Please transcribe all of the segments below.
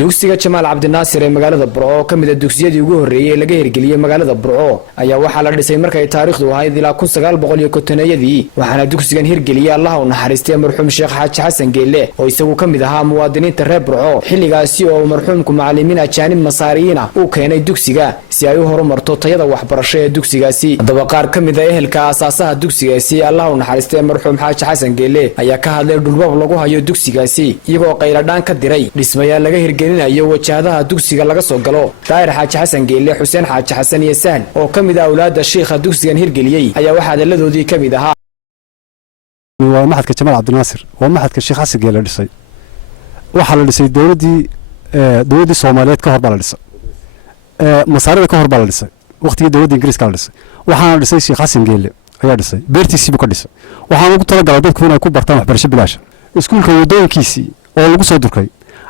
dugsiga Jamaal Cabdinaasir ee magaalada Burco ka mid ah dugsiyadii ugu horeeyay ee laga hirgeliyay magaalada Burco ayaa waxaa la dhisay markay taariikhdu ahayd ilaa 1950yadii waxaana dugsigan hirgeliyay Allah u naxariistay marxuum Sheekh Xaaji Xasan Geelle oo isagu ka mid ahaa muwaadiniinta reer Burco xilligaasi oo marxuumku macallimiin ajaanib Masaariyiina uu keenay dugsiga si ay u horumarto tayada waxbarasho ee dugsigaasi hadaba qaar ka mid ah ehelka asaasaha dugsigaasi Allah u naxariistay marxuum Xaaji Xasan Geelle ayaa ka hadlay dhulbab lagu hayo dugsigaasi iyagoo qayladhaan ka diray dhismayaal laga hirgelinayo wajahadaha dugsiga laga soo galo Daahir Xaaji Xasan Geelle Xuseen Xaaji Xasan iyo Sahal oo ka mid ah awlaadda sheekha dugsigan hirgeliyay ayaa waxa hadaladoodii ka mid ahaa waa maxadka Jamaal Cabdinaasir waa maxadka Sheekh Xasan Geelle dhisay waxa la dhisay dawladii Soomaaliyeed ka hor baa la dhisay masaarida ka hor baa la dhisay waqtigii dawladda Ingiriiska la dhisay waxaana dhisay Sheekh Xasan Geelle ayaa dhisay beertiisii buu ka dhisay waxaana ugu talagalay dadku inay ku bartaan waxbarasho bilaash iskuulka wadooyinkiisii oo lagu soo durkay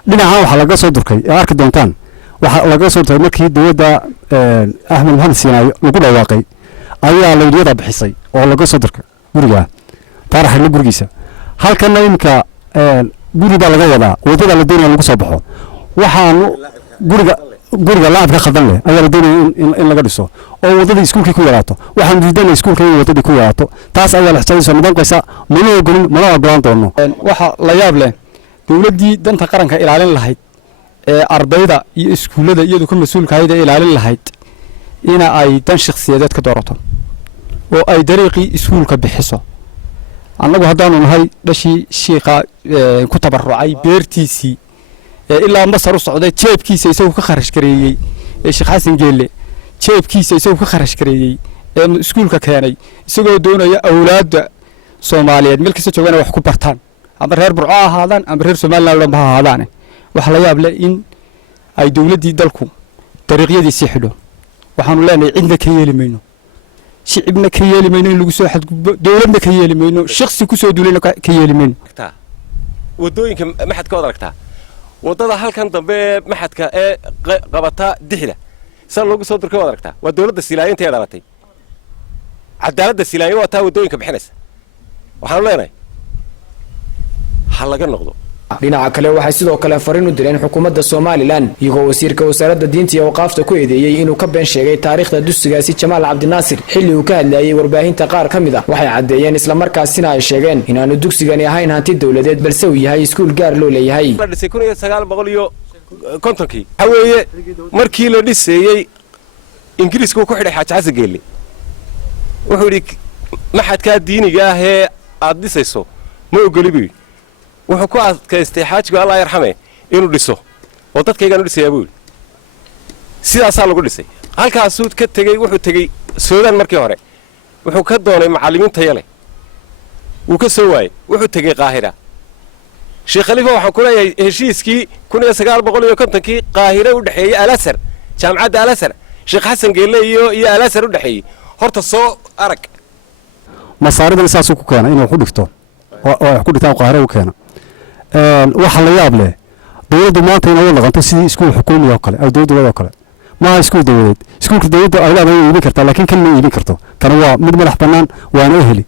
dhinaca waxa laga soo durkay ee arki doontaan waxa laga soo durkay markii dawladda Ahmed Mohamed Siinaayo lagu dhawaaqay ayaa la yidhi bixisay oo laga soo durkay guriga taariikhda gurigiisa halkan imka guriga laga wadaa wadada la doonayo lagu soo baxo waxaan guriga laabka khaldan leh ayaa la doonayo in laga dhiso oo wadada iskuulka ku yaraato waxaan diidanay iskuulka in wadada ku yaraato taas ayaa la xisaabiyo nidaamkiisa mana ogolaan doono waxa la yaab leh dawladdii danta qaranka ilaalin lahayd ee ardayda iyo iskuulada iyadu ka mas'uulka ahayd ilaalin lahayd in ay dan shakhsiyadeed ka doorato oo ay dariiqii iskuulka bixiso annagu haddaanu nahay dhashii sheekha ku tabarucay beertiisii ilaa Masar u socday jeebkiisa isagu ka kharash gareeyay Sheekh Xasan Geelle jeebkiisa isagu ka kharash gareeyay iskuulka keenay isagoo doonaya awlaadda Soomaaliyeed meel kasta joogana wax ku bartaan ama reer Burco ahaadaan ama reer Soomaaliland ha ahaadaan waxa la yaab leh in ay dawladdii dalku dariiqyadiisii xidho waxaanu leenahay cidna ka yeeli mayno shicibna ka yeeli mayno in lagu soo xadgudbo dawladna ka yeeli mayno shakhsi ku soo duulayna ka yeeli mayno wadooyinka maxadka wada aragtaa wadada halkan dambe maxadka ee qabata dixda san lagu soo durkay wada aragtaa waa dawladda Silaayinta ee dhalatay cadaaladda Silaayo waa taa wadooyinka bixinaysa waxaanu leenahay halaga noqdo dhinaca kale waxay sidoo kale fariin u direen xukuumadda Soomaaliland iyagoo wasiirka wasaaradda diinta iyo waqaafta ku eedeeyay inuu ka been sheegay taariikhda dugsigaasi Jamaal Cabdinaasir xilli uu ka hadlayay warbaahinta qaar ka mid ah waxay cadeeyeen isla markaasina ay sheegeen inaanu dugsigani ahayn hanti dawladeed balse uu yahay iskuul gaar loo leeyahay la dhisay 1950kii haweeye markii la dhisayay Ingiriisku ku xidhay Xaaji Xasan Geelle wuxuu yiri maxadka diiniga ah ee aad dhisayso ma ogolibi wuxuu ku adkaystay xaajiga Allah yarxame inuu dhiso oo dadkaygan u dhisay buu sidaas lagu dhisay halkaas uu ka tagay wuxuu tagay Suudaan markii hore wuxuu ka doonay macallimiin tayo leh uu ka soo waayay wuxuu tagay Qaahira Sheekh Khalifa waxa ku leeyahay heshiiskii 1950kii Qaahira u dhaxeeyay Al-Azhar jaamacadda Al-Azhar Sheekh Xasan Geelle iyo Al-Azhar u dhaxeeyay horta soo arag masaarida saasuu ku keenay inuu ku dhigto oo ku dhigtaan Qaahira u keenay waxa la yaab leh dawladdu maanta inay laqanto sidii iskuul xukuumi oo kale ay dawladdu kale ma iskuul dawladeed iskuulka dawladda ay leedahay iibin kartaa laakiin kan ma iibin karto kana waa mid madax bannaan waana heli